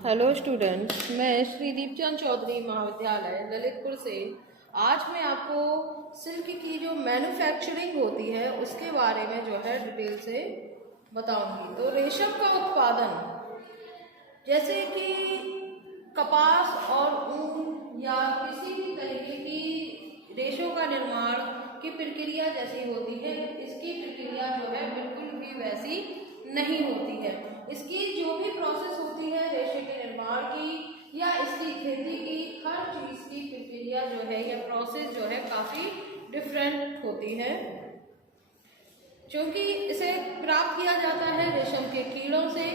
Hello students, मैं श्री दीपचंद चौधरी महाविद्यालय ललितपुर से आज मैं आपको सिल्क की जो मैन्युफैक्चरिंग होती है उसके बारे में जो है डिटेल से बताऊंगी। तो रेशम का उत्पादन जैसे कि कपास और ऊन या किसी भी तरीके की रेशों का निर्माण की प्रक्रिया जैसी होती है, इसकी प्रक्रिया जो है बिल्कुल भी वैसी नहीं होती है। इसकी जो भी प्रोसेस होती है रेशे के निर्माण की या इसकी खेती की, हर चीज़ की प्रक्रिया जो है या प्रोसेस जो है काफ़ी डिफरेंट होती है, क्योंकि इसे प्राप्त किया जाता है रेशम के कीड़ों से।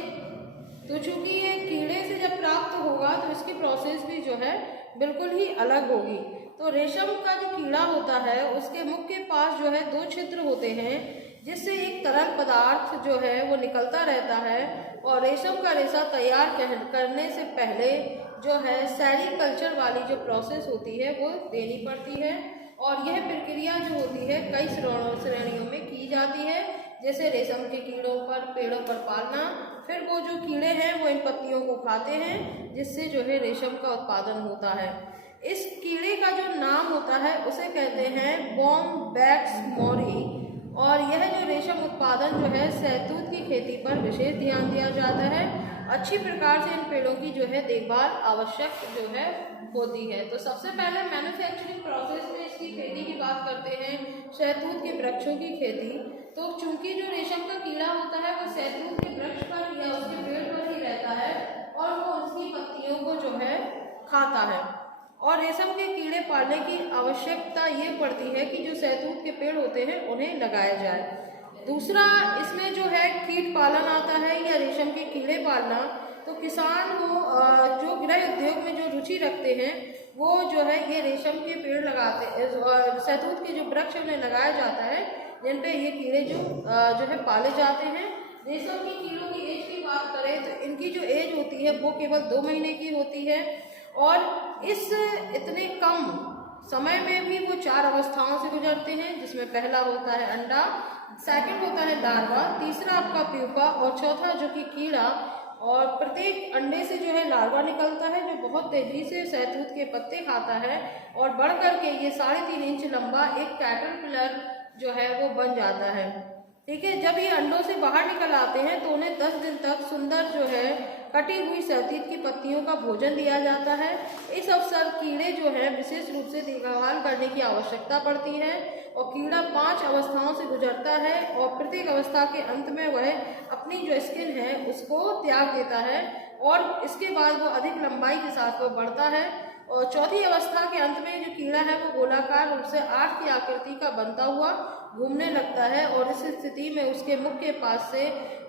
तो चूंकि ये कीड़े से जब प्राप्त होगा तो इसकी प्रोसेस भी जो है बिल्कुल ही अलग होगी। तो रेशम का जो कीड़ा होता है उसके मुख के पास जो है 2 छिद्र होते हैं, जिससे एक तरल पदार्थ जो है वो निकलता रहता है। और रेशम का रेशा तैयार करने से पहले जो है सेरीकल्चर वाली जो प्रोसेस होती है वो देनी पड़ती है। और यह प्रक्रिया जो होती है कई श्रेणियों में की जाती है, जैसे रेशम के कीड़ों पर पेड़ों पर पालना, फिर वो जो कीड़े हैं वो इन पत्तियों को खाते हैं, जिससे जो है रेशम का उत्पादन होता है। इस कीड़े का जो नाम होता है उसे कहते हैं बॉम्बैक्स मोरी। और यह जो रेशम उत्पादन जो है शहतूत की खेती पर विशेष ध्यान दिया जाता है। अच्छी प्रकार से इन पेड़ों की जो है देखभाल आवश्यक जो है होती है। तो सबसे पहले मैन्युफैक्चरिंग प्रोसेस में इसकी खेती की बात करते हैं, शहतूत के वृक्षों की खेती। तो चूंकि जो रेशम का कीड़ा होता है वो शहतूत के वृक्ष पर या उसके पेड़ पर ही रहता है और वो उसकी पत्तियों को जो है खाता है। और रेशम के कीड़े पालने की आवश्यकता ये पड़ती है कि जो शहतूत के पेड़ होते हैं उन्हें लगाया जाए। दूसरा इसमें जो है कीट पालन आता है या रेशम के कीड़े पालना। तो किसान को जो गृह उद्योग में जो रुचि रखते हैं वो जो है ये रेशम के पेड़ लगाते हैं, शहतूत के जो वृक्ष उन्हें लगाया जाता है जिन पे ये कीड़े जो है पाले जाते हैं। रेशम के कीड़ों की एज की बात करें तो इनकी जो एज होती है वो केवल 2 महीने की होती है। और इस इतने कम समय में भी वो 4 अवस्थाओं से गुजरते हैं, जिसमें पहला होता है अंडा, सेकंड होता है लार्वा, तीसरा आपका प्यूपा और चौथा जो कि कीड़ा। और प्रत्येक अंडे से जो है लार्वा निकलता है जो बहुत तेजी से शहतूत के पत्ते खाता है और बढ़ करके ये 3.5 इंच लंबा एक कैटरपिलर जो है वो बन जाता है। ठीक है, जब ये अंडों से बाहर निकल आते हैं तो उन्हें 10 दिन तक सुंदर जो है कटी हुई शहतूत की पत्तियों का भोजन दिया जाता है। इस अवसर कीड़े जो है विशेष रूप से देखभाल करने की आवश्यकता पड़ती है और कीड़ा 5 अवस्थाओं से गुजरता है और प्रत्येक अवस्था के अंत में वह अपनी जो स्किन है उसको त्याग देता है और इसके बाद वो अधिक लंबाई के साथ वो बढ़ता है। और चौथी अवस्था के अंत में जो कीड़ा है वो गोलाकार रूप से 8 की आकृति का बनता हुआ घूमने लगता है और इस स्थिति में उसके मुख के पास से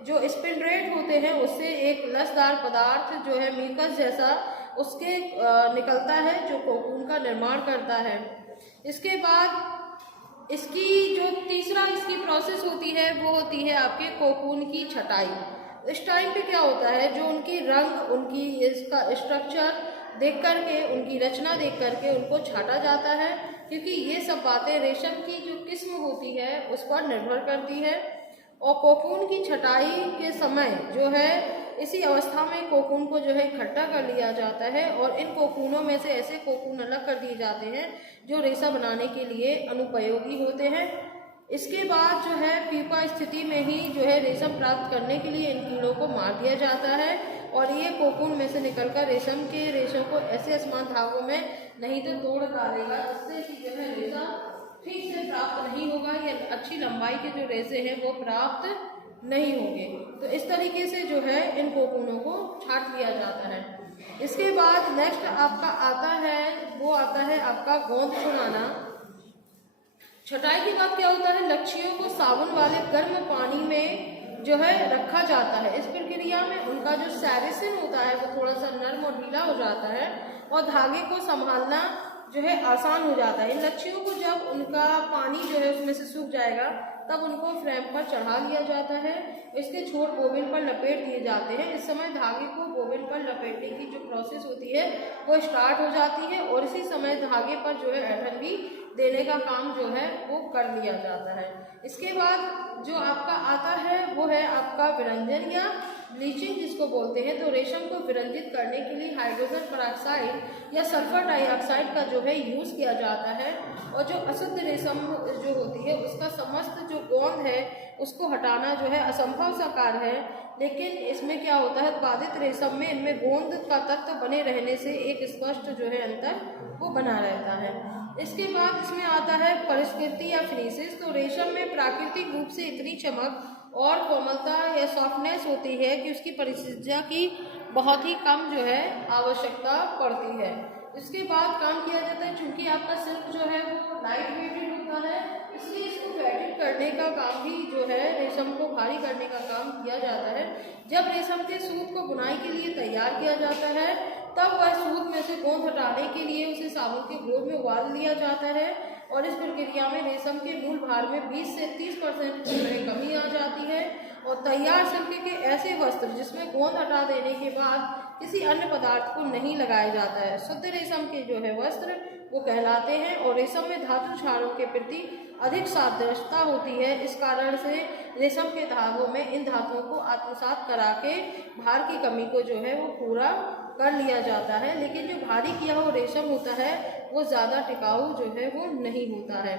जो स्पिंडरेट होते हैं उससे एक लसदार पदार्थ जो है म्यूकस जैसा उसके निकलता है जो कोकून का निर्माण करता है। इसके बाद इसकी जो तीसरा इसकी प्रोसेस होती है वो होती है आपके कोकून की छटाई। इस टाइम पे क्या होता है, जो उनकी रंग, उनकी इसका स्ट्रक्चर देख करके, उनकी रचना देख करके उनको छाटा जाता है, क्योंकि ये सब बातें रेशम की जो किस्म होती है उस पर निर्भर करती है। और कोकून की छटाई के समय जो है इसी अवस्था में कोकून को जो है इकट्ठा कर लिया जाता है और इन कोकूनों में से ऐसे कोकून अलग कर दिए जाते हैं जो रेशा बनाने के लिए अनुपयोगी होते हैं। इसके बाद जो है प्यूपा स्थिति में ही जो है रेशम प्राप्त करने के लिए इन कीड़ों को मार दिया जाता है और ये कोकून में से निकलकर रेशम के रेशों को ऐसे असमान धागों में नहीं तो तोड़ डालेगा, जिससे कि जो है रेशा ठीक से प्राप्त नहीं होगा या अच्छी लंबाई के जो रेशे हैं वो प्राप्त नहीं होंगे। तो इस तरीके से जो है इन कोकूनों को छाट लिया जाता है। इसके बाद नेक्स्ट आपका आता है वो आता है आपका गोंद छुड़ाना। छटाई के बाद क्या होता है, लच्छियों को साबुन वाले गर्म पानी में जो है रखा जाता है। इस प्रक्रिया में उनका जो सैरिसिन होता है वो थोड़ा सा नरम और ढीला हो जाता है और धागे को संभालना जो है आसान हो जाता है। इन लच्छियों को जब उनका पानी जो है उसमें से सूख जाएगा तब उनको फ्रेम पर चढ़ा लिया जाता है। इसके छोर बोबिन पर लपेट दिए जाते हैं। इस समय धागे को बोबिन पर लपेटने की जो प्रोसेस होती है वो स्टार्ट हो जाती है और इसी समय धागे पर जो है ऐंठन भी देने का काम जो है वो कर लिया जाता है। इसके बाद जो आपका आता है वो है आपका विरंजन या ब्लीचिंग जिसको बोलते हैं, तो रेशम को विरंजित करने के लिए हाइड्रोजन पेरोक्साइड या सल्फर डाइऑक्साइड का जो है यूज़ किया जाता है। और जो अशुद्ध रेशम जो होती है उसका समस्त जो गोंद है उसको हटाना जो है असंभव सा कार्य है, लेकिन इसमें क्या होता है, उत्पादित रेशम में इनमें गोंद का तत्व बने रहने से एक स्पष्ट जो है अंतर वो बना रहता है। इसके बाद इसमें आता है परिष्कृति या फिनिशेस। तो रेशम में प्राकृतिक रूप से इतनी चमक और कोमलता या सॉफ्टनेस होती है कि उसकी परिचर्या की बहुत ही कम जो है आवश्यकता पड़ती है। इसके बाद काम किया जाता है, चूंकि आपका सिल्क जो है वो लाइट वेटेड होता है, इसलिए इसको वेटेड करने का काम भी जो है रेशम को भारी करने का काम किया जाता है। जब रेशम के सूत को बुनाई के लिए तैयार किया जाता है तब वह सूत में से गोंद हटाने के लिए उसे साबुन के घोल में उबाल लिया जाता है और इस प्रक्रिया में रेशम के मूल भार में 20 से 30% की कमी आ जाती है। और तैयार सिल्क के ऐसे वस्त्र जिसमें गोंद हटा देने के बाद किसी अन्य पदार्थ को नहीं लगाया जाता है, शुद्ध रेशम के जो है वस्त्र वो कहलाते हैं। और रेशम में धातु क्षारों के प्रति अधिक सादृश्यता होती है, इस कारण से रेशम के धागों में इन धातुओं को आत्मसात करा के भार की कमी को जो है वो पूरा कर लिया जाता है। लेकिन जो भारी किया हुआ रेशम होता है वो ज़्यादा टिकाऊ जो है वो नहीं होता है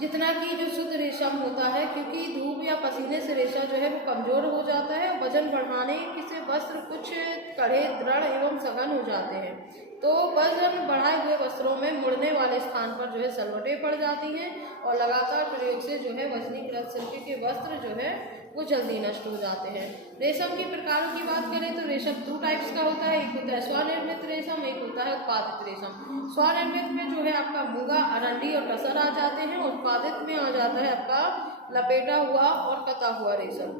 जितना कि जो शुद्ध रेशम होता है, क्योंकि धूप या पसीने से रेशा जो है वो कमज़ोर हो जाता है। वजन बढ़ाने से वस्त्र कुछ कड़े, दृढ़ एवं सघन हो जाते हैं। तो वजन बढ़ाए हुए वस्त्रों में मुड़ने वाले स्थान पर जो है सलवटें पड़ जाती हैं और लगातार प्रयोग से जो है वजनीकृत सिल्क के वस्त्र जो है वो जल्दी नष्ट हो जाते हैं। रेशम के प्रकारों की बात करें तो रेशम 2 टाइप्स का होता है, एक होता है स्वनिर्मित रेशम, एक होता है उत्पादित रेशम। स्वनिर्मित में जो है आपका मूंगा, अरंडी और टसर आ जाते हैं। उत्पादित में आ जाता है आपका लपेटा हुआ और कता हुआ रेशम।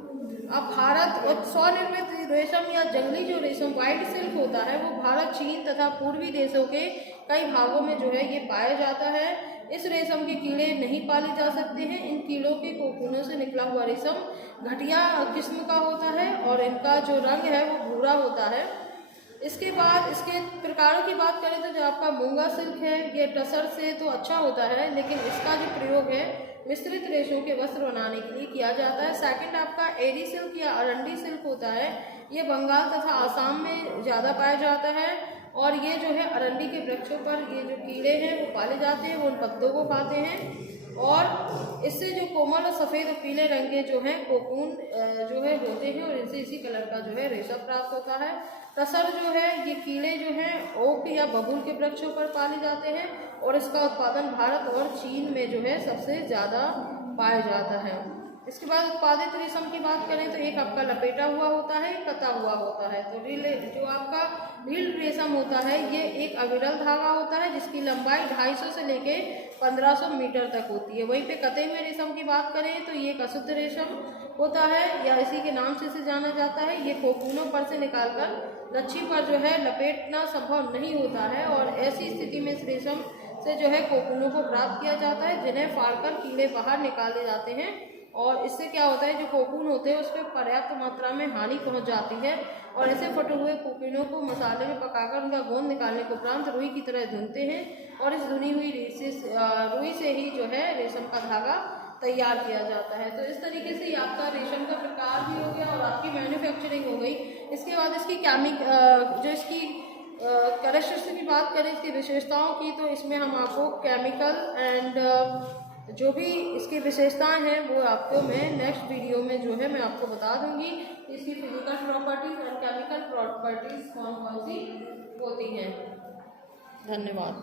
अब भारत और स्वनिर्मित रेशम या जंगली जो रेशम व्हाइट सिल्क होता है वो भारत, चीन तथा पूर्वी देशों के कई भागों में जो है ये पाया जाता है। इस रेशम के कीड़े नहीं पाले जा सकते हैं। इन कीड़ों के कोकूनों से निकला हुआ रेशम घटिया किस्म का होता है और इनका जो रंग है वो भूरा होता है। इसके बाद इसके प्रकारों की बात करें तो जो आपका मूंगा सिल्क है ये टसर से तो अच्छा होता है, लेकिन इसका जो प्रयोग है मिश्रित रेशों के वस्त्र बनाने के लिए किया जाता है। सेकंड आपका एरी सिल्क या अरंडी सिल्क होता है, ये बंगाल तथा आसाम में ज़्यादा पाया जाता है और ये जो है अरंडी के वृक्षों पर ये जो कीड़े हैं वो पाले जाते हैं, वो उन पत्तों को खाते हैं और इससे जो कोमल और सफ़ेद और पीले रंग के जो है कोकून जो है होते हैं और इनसे इसी कलर का जो है रेशा प्राप्त होता है। टसर जो है ये कीड़े जो हैं ओक या बबूल के वृक्षों पर पाले जाते हैं और इसका उत्पादन भारत और चीन में जो है सबसे ज़्यादा पाया जाता है। इसके बाद उत्पादित रेशम की बात करें तो एक आपका लपेटा हुआ होता है, एक कता हुआ होता है। तो जो आपका रील रेशम होता है ये एक अविरल धागा होता है जिसकी लंबाई 250 से लेके 1500 मीटर तक होती है। वहीं पे कते हुए रेशम की बात करें तो ये एक अशुद्ध रेशम होता है या इसी के नाम से इसे जाना जाता है। ये कोकूनों पर से निकालकर लच्छी पर जो है लपेटना संभव नहीं होता है और ऐसी स्थिति में इस रेशम से जो है कोकूनों को प्राप्त किया जाता है जिन्हें फाड़कर कीड़े बाहर निकाले जाते हैं और इससे क्या होता है जो कोकून होते हैं उस पर पर्याप्त मात्रा में हानि पहुंच जाती है और ऐसे फटे हुए कोकूनों को मसाले में पकाकर उनका गोंद निकालने के उपरांत रुई की तरह धुनते हैं और इस धुनी हुई रुई से ही जो है रेशम का धागा तैयार किया जाता है। तो इस तरीके से आपका रेशम का प्रकार भी हो गया और आपकी मैन्युफैक्चरिंग हो गई। इसके बाद इसकी जो इसकी कैरेक्टरिस्टिक्स की बात करें इसकी विशेषताओं की तो इसमें हम आपको केमिकल एंड जो भी इसकी विशेषताएं हैं वो आपको मैं नेक्स्ट वीडियो में जो है मैं आपको बता दूंगी इसकी फिजिकल प्रॉपर्टीज और केमिकल प्रॉपर्टीज कौन कौन सी होती हैं। धन्यवाद।